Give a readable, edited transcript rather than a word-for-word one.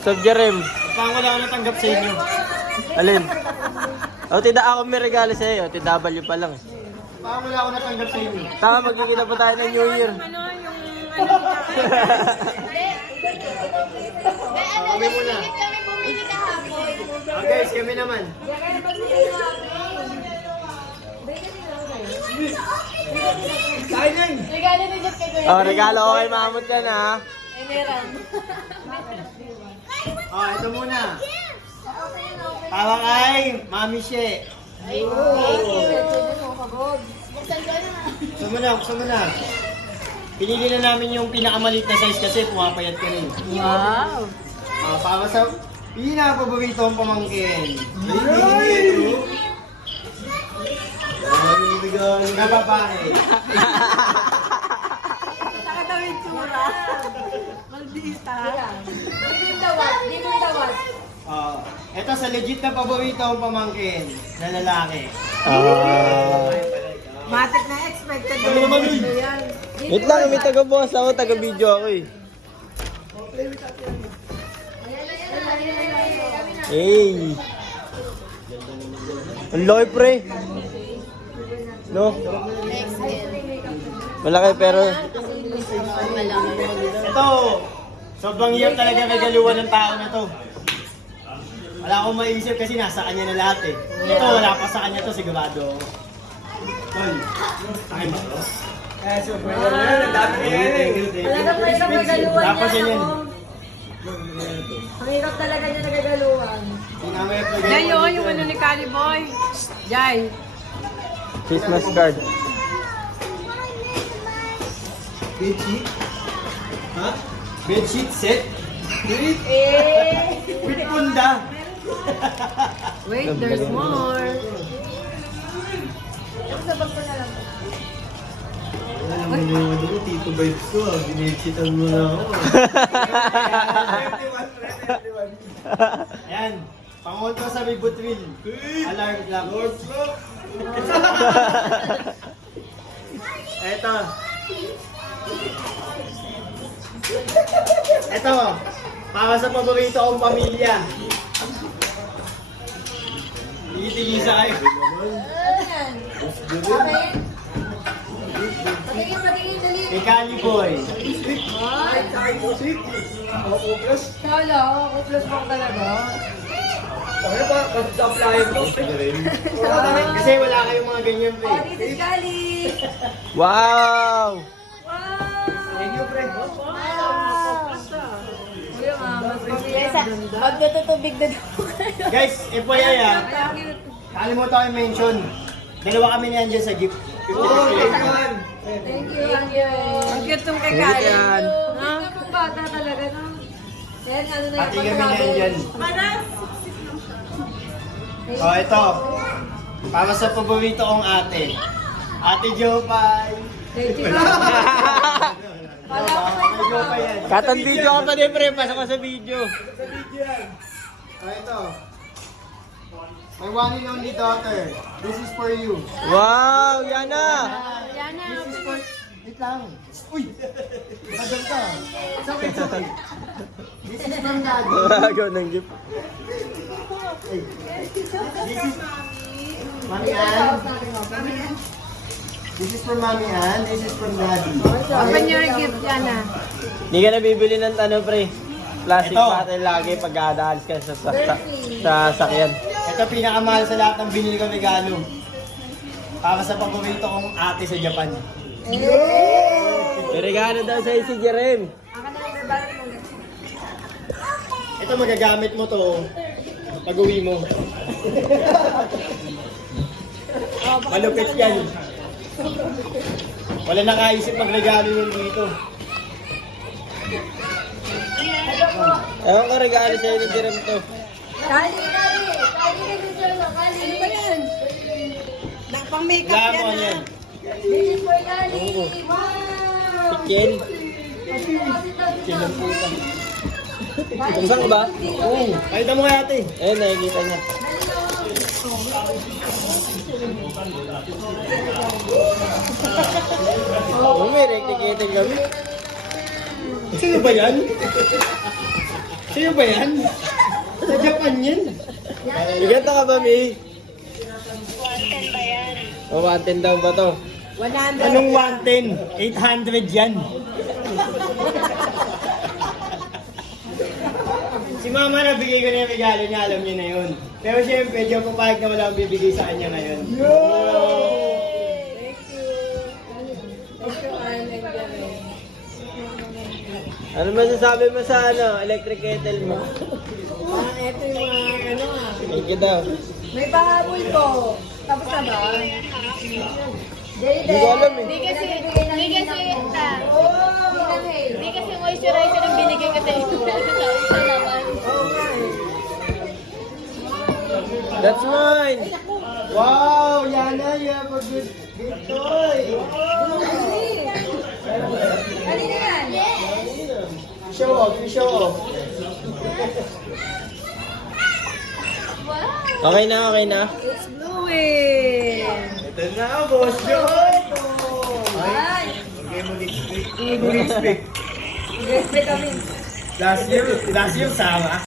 Sob Jerem. Parang wala ako natanggap sa inyo. Alin? O, tida ako may regalo sa iyo. TW pa lang. Parang wala ako natanggap sa inyo. Tama, magkikita pa tayo ng New Year. Kami muna. Guys, kami naman. Kain yan! Regalo ni Jet kay Kuya. Oh, regalo ko kay Mamut yan ha. Meron. Ito muna. Para kay Mami She. Thank you. Buksan ko na. Buksan mo na. Pinili na namin yung pinakamaliit na size kasi pumapayat ka rin. Wow. Para sa pinaka-paborito ang pamangkin. Na babae. Nakatawid tsura. Maldita. Di mo tawad. Ito sa legit na paborito ang pamangkin na lalaki. Matik na expected. Ano naman yun? Wait lang, may taga-boss ako, taga-video ako eh. Hey! Ang laki pre! No? Malaki pero... Ito, sobrang hirap talaga regaluhan ng tao na to. Wala akong maisip kasi nasa kanya na lahat eh. Ito, wala pa sa kanya to, sigurado. Tol, akin ba to? Super. Talaga pa isang nagaluan Tapos niya. yan. Ang hirap talaga niya nagagaluan. Pinamaya pa Jay, oh, yung ano ni Cali Boy. Jay. Christmas card. Bedsheet? Ha? Bedsheet set? With punda. Wait, there's more. Sabag ko na lang. Alam mo na yung ano ko, Tito Vibes ko ah. Binedsitan mo na ako. Ayan. Pangon ko sa may butril. Alarm clock. Lord clock. Eto. Eto. Para sa paborito kong pamilya. Itigisa kayo. Okay. Patingin, dali. Kay Cali Boy. Kala, kuplos mo talaga. Kasi wala kayong mga ganyan, pre. Oh, this is Kali. Wow! Thank you, pre. Kuya, mas pamilya. Pag natutubig na daw kayo. Guys, FYI ah. Kalimutan ko i-mention. Dalawa kami niyan dyan sa gift. Thank you, Angel. Ang cute tong kay Cali. Yan. Ang kapag bata talaga, no? Then, ano na Pati kami niyan dyan. Thank Oh, ito. Para sa paborito kong ate. Ate Jopay. you. Ate Jopay yan. Katan video ako to din pre, pasok ko sa video. Oh, ito. My one and only daughter. This is for you. Wow! Yan na! This is for... Wait lang. Uy! Tagal ka. It's okay, it's okay. This is from Daddy. Wagaw ng gift. This is... Mami Ann. This is from Mami Ann. This is from Daddy. Open your gift, Yana. Hindi ka nabibili ng ano pre. Plastic Ito. bottle lagi pag dadaalis ka sa sakyan. Ito pinakamahal sa lahat ng binili kong regalo. Para sa paborito kong ate sa Japan. May regalo daw sa'yo si Jerem. Ito magagamit mo to pag uwi mo. Malupit yan. Wala nakaisip magregalo yun dito. Ewan ko regalo sa'yo ni Jerem to. Kali na din siya. Kali. Ano ba yan? Pang makeup Wala mo yan ano na. yan. This is for Kali. Wow! Chicken. Silang puta. Kumusang ba? Oo. Pakita mo kay ate. Eh, nakikita niya. Oh, may recticating kami. Sino ba yan? Sino ba yan? Sa Japan yan. Bigyan ka ba, Mi? 110 ba yan? O, 110 daw ba to? 100. Anong 110? 800 yan. Si Mama nabigay ko na yung regalo niya, alam niya na yun. Pero siyempre, di ako papayag na wala akong bibigay sa kanya ngayon. Thank you. Thank you, Arlen. Galing. Ano masasabi mo sa electric kettle mo? Ito yung mga ano ah. Thank you daw. May pahabol ko. Tapos na ba? Hindi ko alam eh. Hindi kasi moisturizer ang binigay ka tayo. Isa naman. Oo nga eh. That's mine! Wow, Yana, you have a good toy. Kanina yan? Show off, you show off. Okay na, okay na. It's blowing. Ito na, Boss Joy. Ay! Good speak. Respect kami. Last year sama.